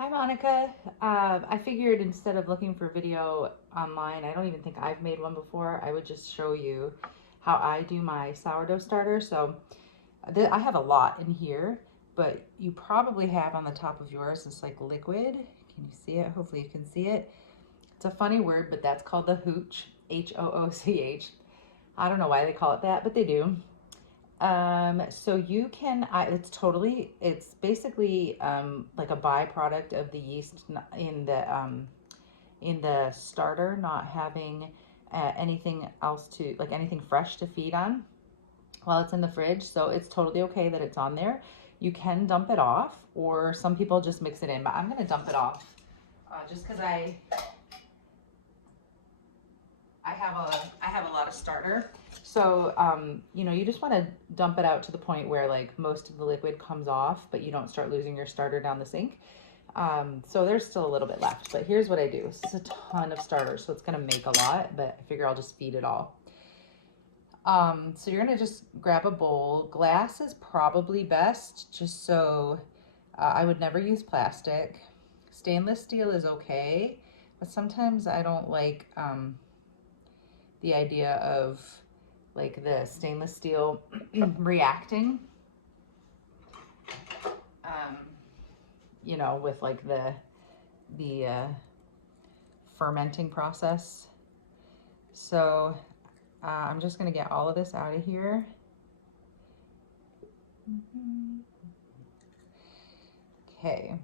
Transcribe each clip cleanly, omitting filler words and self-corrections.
Hi, Monica. I figured instead of looking for video online, I don't even think I've made one before, I would just show you how I do my sourdough starter. So I have a lot in here, but you probably have on the top of yours this like liquid. Can you see it? Hopefully you can see it. It's a funny word, but that's called the hooch, H-O-O-C-H. I don't know why they call it that, but they do. So you can, it's basically like a byproduct of the yeast in the starter not having anything else to, like anything fresh to feed on while it's in the fridge. So it's totally okay that it's on there. You can dump it off, or some people just mix it in, but I'm gonna dump it off just because I have a lot of starter. So, you know, you just want to dump it out to the point where like most of the liquid comes off, but you don't start losing your starter down the sink. So there's still a little bit left, but here's what I do. This is a ton of starter, so it's going to make a lot, but I figure I'll just feed it all. So you're going to just grab a bowl. Glass is probably best, just so I would never use plastic. Stainless steel is okay, but sometimes I don't like, the idea of like the stainless steel reacting, you know, with like the fermenting process. So I'm just gonna get all of this out of here. Okay.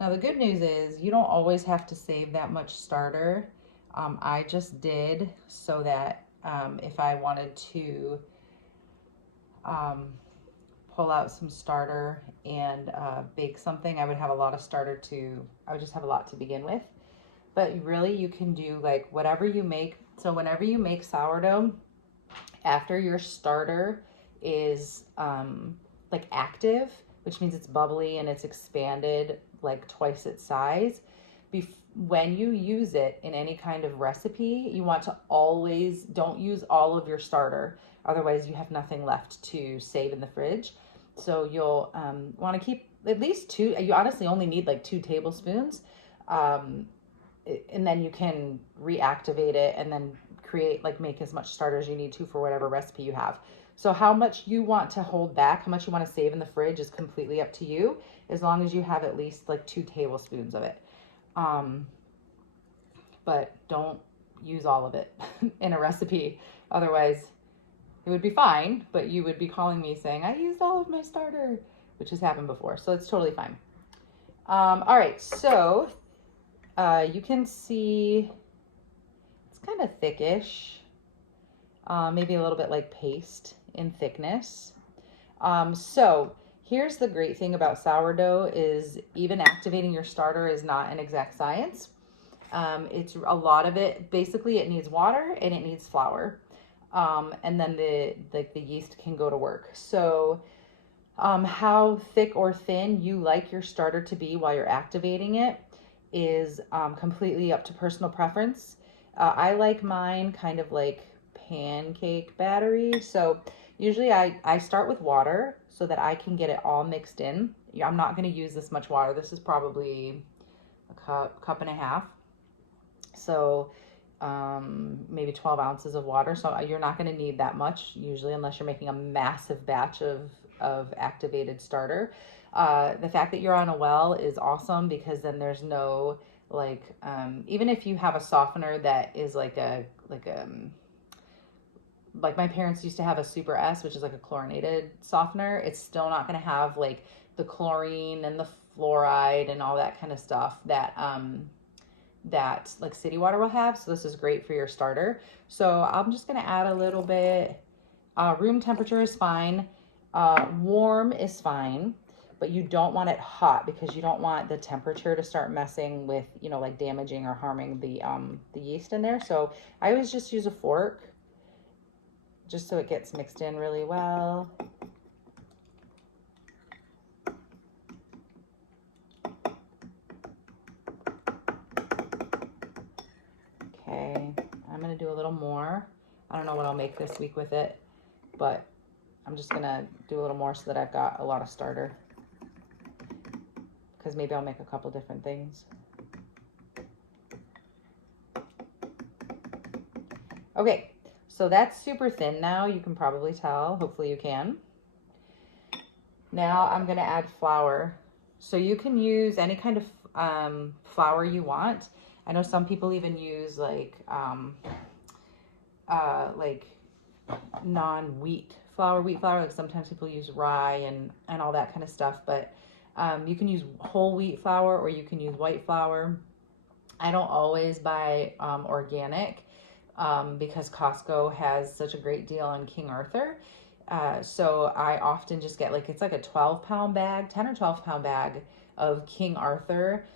Now the good news is you don't always have to save that much starter. I just did so that if I wanted to pull out some starter and bake something, I would have a lot of starter I would just have a lot to begin with. But really you can do like whatever you make. So whenever you make sourdough, after your starter is like active, which means it's bubbly and it's expanded like twice its size, when you use it in any kind of recipe, you want to always don't use all of your starter. Otherwise, you have nothing left to save in the fridge. So you'll want to keep at least two. You honestly only need like 2 tablespoons. And then you can reactivate it and then make as much starter as you need to for whatever recipe you have. So how much you want to hold back, how much you want to save in the fridge is completely up to you, as long as you have at least like 2 tablespoons of it. But don't use all of it in a recipe. Otherwise, it would be fine, but you would be calling me saying, I used all of my starter, which has happened before. So it's totally fine. All right, so you can see it's kind of thickish, maybe a little bit like paste in thickness. So here's the great thing about sourdough is even activating your starter is not an exact science. It's a lot of it, basically it needs water and it needs flour. And then the yeast can go to work. So how thick or thin you like your starter to be while you're activating it is completely up to personal preference. I like mine kind of like pancake battery. So usually I start with water so that I can get it all mixed in. I'm not going to use this much water. This is probably a cup and a half. So maybe 12 ounces of water. So you're not going to need that much usually unless you're making a massive batch of activated starter. The fact that you're on a well is awesome because then there's no like, even if you have a softener that is like my parents used to have a Super S, which is like a chlorinated softener, it's still not going to have like the chlorine and the fluoride and all that kind of stuff that like city water will have. So this is great for your starter. So I'm just going to add a little bit. Room temperature is fine. Warm is fine, but you don't want it hot because you don't want the temperature to start messing with, you know, like damaging or harming the yeast in there. So I always just use a fork just so it gets mixed in really well. Okay, I'm gonna do a little more. I don't know what I'll make this week with it, but I'm just gonna do a little more so that I've got a lot of starter. because maybe I'll make a couple different things. Okay, so that's super thin now. You can probably tell. Hopefully you can. Now I'm going to add flour. So you can use any kind of flour you want. I know some people even use like non-wheat flour, wheat flour. Like sometimes people use rye and all that kind of stuff. But you can use whole wheat flour or you can use white flour. I don't always buy organic because Costco has such a great deal on King Arthur. So I often just get like, it's like a 12-pound bag, 10 or 12-pound bag of King Arthur,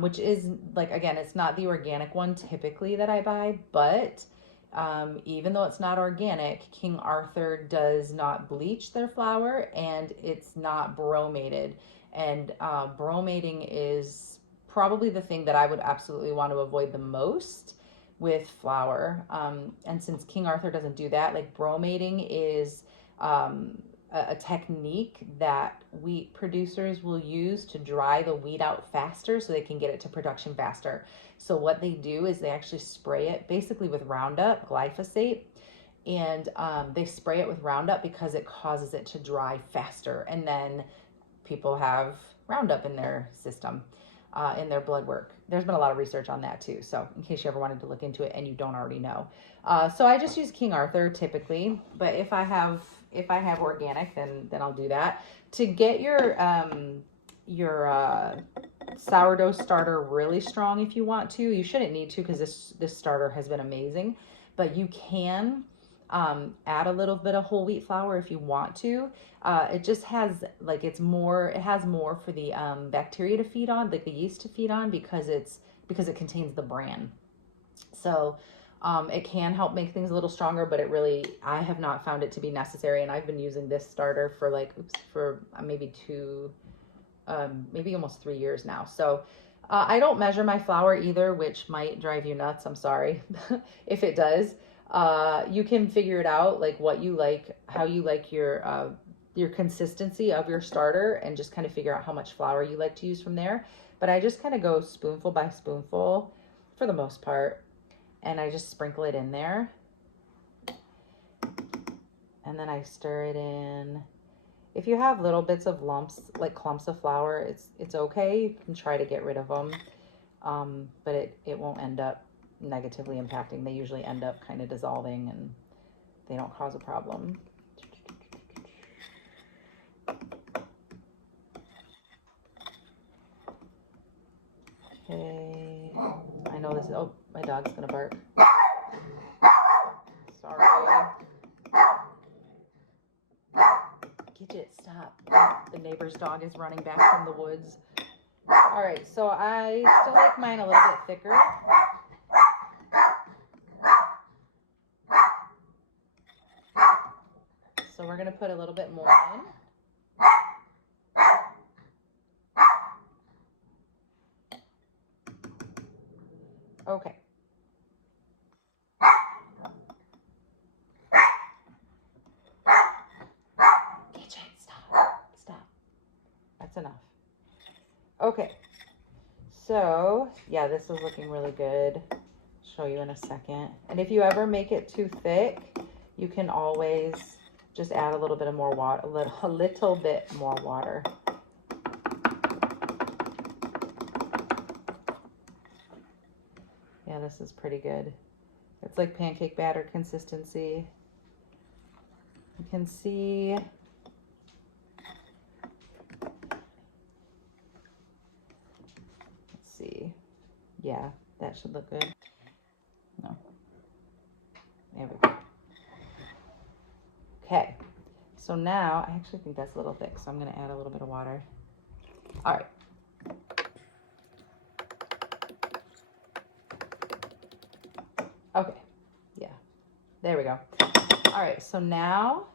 which is like, again, it's not the organic one typically that I buy, but even though it's not organic, King Arthur does not bleach their flour and it's not bromated. And bromating is probably the thing that I would absolutely want to avoid the most with flour. And since King Arthur doesn't do that, like bromating is a technique that wheat producers will use to dry the wheat out faster so they can get it to production faster. So what they do is they actually spray it basically with Roundup, glyphosate, and they spray it with Roundup because it causes it to dry faster. And then people have Roundup in their system, in their blood work. There's been a lot of research on that too. So in case you ever wanted to look into it and you don't already know. So I just use King Arthur typically, but if I have organic, then I'll do that. To get your sourdough starter really strong, if you want to, you shouldn't need to because this starter has been amazing, but you can add a little bit of whole wheat flour if you want to. It just has like, it has more for the bacteria to feed on, like the yeast to feed on, because it contains the bran. So it can help make things a little stronger, but I have not found it to be necessary. And I've been using this starter for maybe almost 3 years now. So I don't measure my flour either, which might drive you nuts. I'm sorry if it does. You can figure it out, like what you like, how you like your consistency of your starter, and just kind of figure out how much flour you like to use from there. But I just kind of go spoonful by spoonful for the most part, and I just sprinkle it in there. And then I stir it in. If you have little bits of lumps, like clumps of flour, it's okay. You can try to get rid of them, but it won't end up negatively impacting. They usually end up kind of dissolving and they don't cause a problem. Okay, I know this is, oh, my dog's gonna bark. Sorry. Gidget, stop. The neighbor's dog is running back from the woods. All right, so I still like mine a little bit thicker. So we're gonna put a little bit more in. Okay. Stop. That's enough. Okay. So, yeah, this is looking really good. I'll show you in a second. And if you ever make it too thick, you can always just add a little bit more water, a little bit more water. Yeah, this is pretty good. It's like pancake batter consistency. You can see. Let's see. Yeah, that should look good. No. There we go. Okay. So now, I actually think that's a little thick, so I'm going to add a little bit of water. All right. Okay, yeah, there we go. All right, so now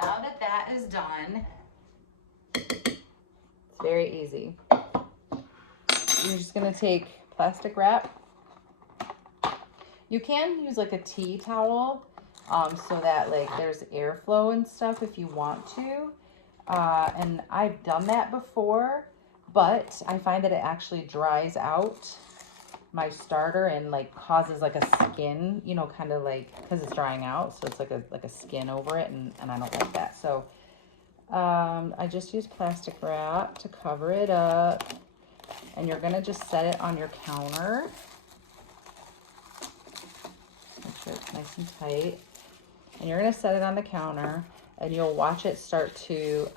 that that is done, it's very easy. You're just gonna take plastic wrap. You can use like a tea towel so that like there's airflow and stuff if you want to. And I've done that before, but I find that it actually dries out my starter and like causes like a skin, you know, kind of like, because it's drying out, so it's like a skin over it, and I don't like that. So I just use plastic wrap to cover it up, and you're gonna just set it on your counter. Make sure it's nice and tight. And you're gonna set it on the counter, and you'll watch it start to,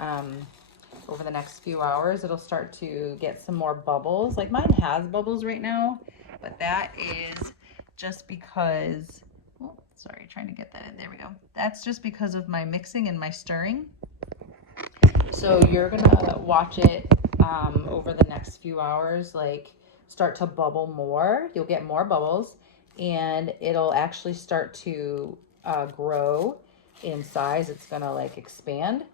over the next few hours, it'll start to get some more bubbles. Like mine has bubbles right now, but that is just because, oh, sorry, trying to get that in. There we go. That's just because of my mixing and my stirring. So you're gonna watch it over the next few hours, like start to bubble more. You'll get more bubbles, and it'll actually start to grow in size. It's gonna like expand.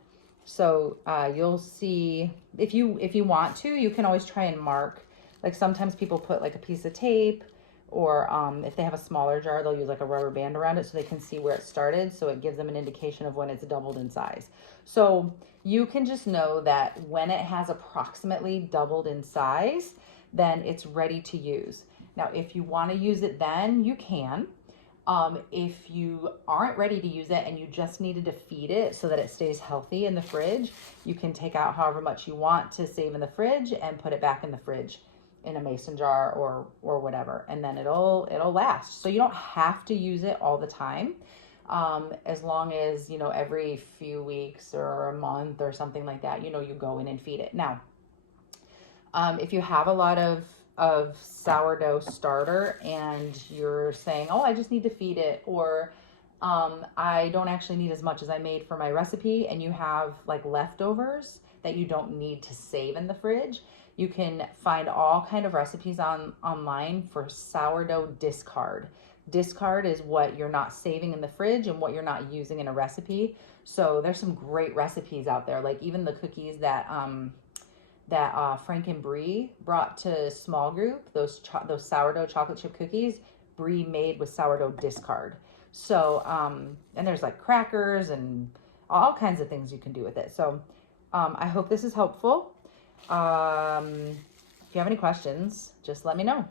So you'll see, if you want to, you can always try and mark. Like sometimes people put like a piece of tape, or if they have a smaller jar, they'll use like a rubber band around it so they can see where it started. So it gives them an indication of when it's doubled in size. So you can just know that when it has approximately doubled in size, then it's ready to use. Now, if you want to use it then, you can. If you aren't ready to use it and you just needed to feed it so that it stays healthy in the fridge, you can take out however much you want to save in the fridge and put it back in the fridge in a mason jar or whatever, and then it'll last. So you don't have to use it all the time, as long as, you know, every few weeks or a month or something like that, you know, you go in and feed it. Now, if you have a lot of sourdough starter and you're saying, oh, I just need to feed it, or I don't actually need as much as I made for my recipe, and you have like leftovers that you don't need to save in the fridge, you can find all kind of recipes online for sourdough discard. Discard is what you're not saving in the fridge and what you're not using in a recipe. So there's some great recipes out there, like even the cookies that Frank and Brie brought to small group, those sourdough chocolate chip cookies, Brie made with sourdough discard. So, and there's like crackers and all kinds of things you can do with it. So I hope this is helpful. If you have any questions, just let me know.